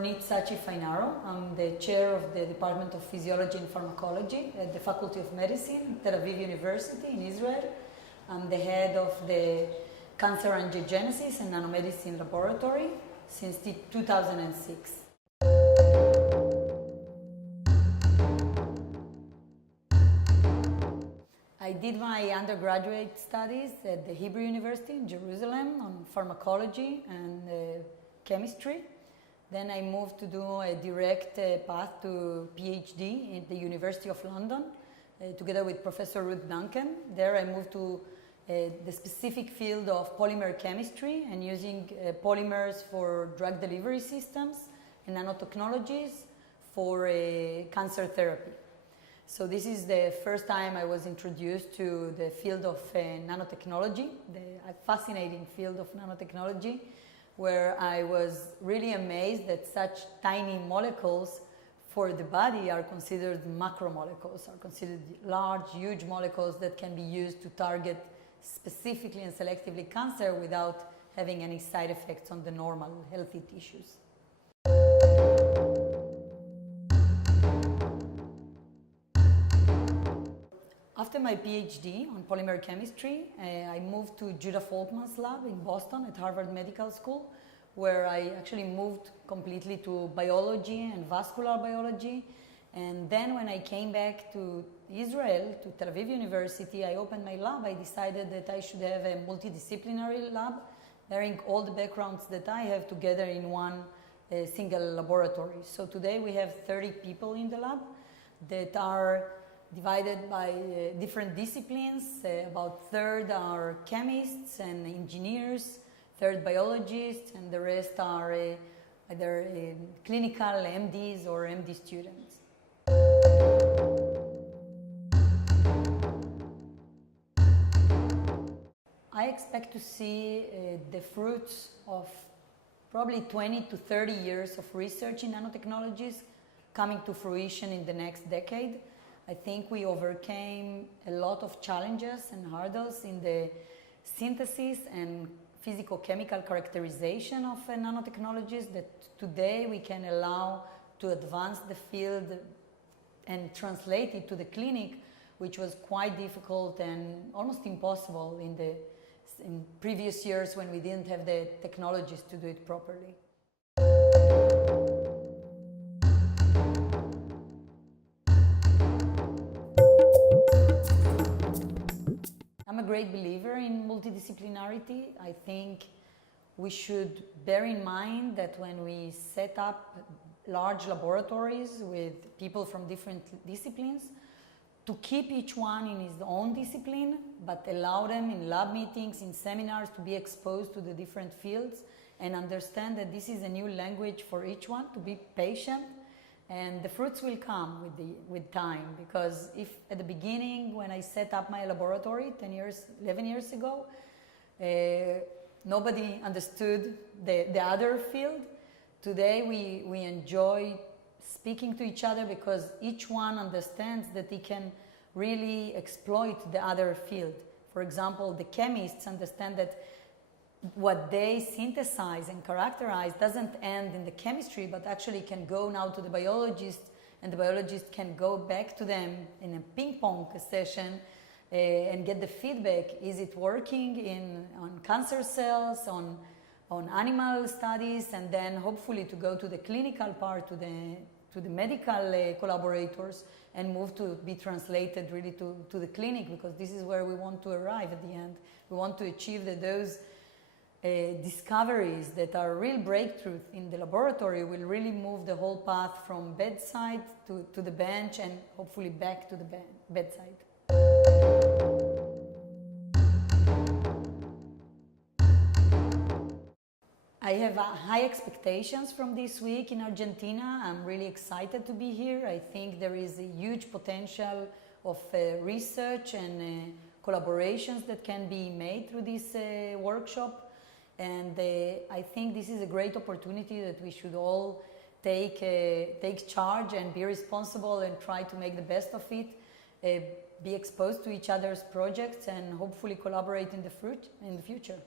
Ronit Satchi-Fainaro. I'm the chair of the Department of Physiology and Pharmacology at the Faculty of Medicine, Tel Aviv University in Israel. I'm the head of the Cancer Angiogénesis and Nanomedicine Laboratory since 2006. I did my undergraduate studies at the Hebrew University in Jerusalem on pharmacology and chemistry. Then I moved to do a direct path to PhD at the University of London together with Professor Ruth Duncan. There I moved to the specific field of polymer chemistry and using polymers for drug delivery systems and nanotechnologies for cancer therapy. So this is the first time I was introduced to the field of nanotechnology, the fascinating field of nanotechnology, where I was really amazed that such tiny molecules for the body are considered macromolecules, are considered large, huge molecules that can be used to target specifically and selectively cancer without having any side effects on the normal, healthy tissues. After my PhD on polymer chemistry, I moved to Judah Folkman's lab in Boston at Harvard Medical School, where I actually moved completely to biology and vascular biology. And then when I came back to Israel, to Tel Aviv University, I opened my lab. I decided that I should have a multidisciplinary lab, bearing all the backgrounds that I have together in one single laboratory. So today we have 30 people in the lab that are divided by different disciplines. About a third are chemists and engineers, third biologists, and the rest are either clinical MDs or MD students. I expect to see the fruits of probably 20 to 30 years of research in nanotechnologies coming to fruition in the next decade. I think we overcame a lot of challenges and hurdles in the synthesis and physicochemical characterization of nanotechnologies that today we can allow to advance the field and translate it to the clinic, which was quite difficult and almost impossible in previous years when we didn't have the technologies to do it properly. I'm a great believer in multidisciplinarity. I think we should bear in mind that when we set up large laboratories with people from different disciplines, to keep each one in his own discipline, but allow them in lab meetings, in seminars, to be exposed to the different fields and understand that this is a new language for each one, to be patient. And the fruits will come with time, because if at the beginning, when I set up my laboratory 11 years ago, nobody understood the other field, today we enjoy speaking to each other because each one understands that he can really exploit the other field. For example, the chemists understand that what they synthesize and characterize doesn't end in the chemistry, but actually can go now to the biologist, and the biologist can go back to them in a ping-pong session and get the feedback. Is it working on cancer cells, on animal studies, and then hopefully to go to the clinical part, to the medical collaborators, and move to be translated really to the clinic, because this is where we want to arrive at the end. We want to achieve that those discoveries that are real breakthroughs in the laboratory will really move the whole path from bedside to the bench and hopefully back to the bedside. I have high expectations from this week in Argentina. I'm really excited to be here. I think there is a huge potential of research and collaborations that can be made through this workshop. And I think this is a great opportunity that we should all take charge and be responsible and try to make the best of it, be exposed to each other's projects, and hopefully collaborate in the future.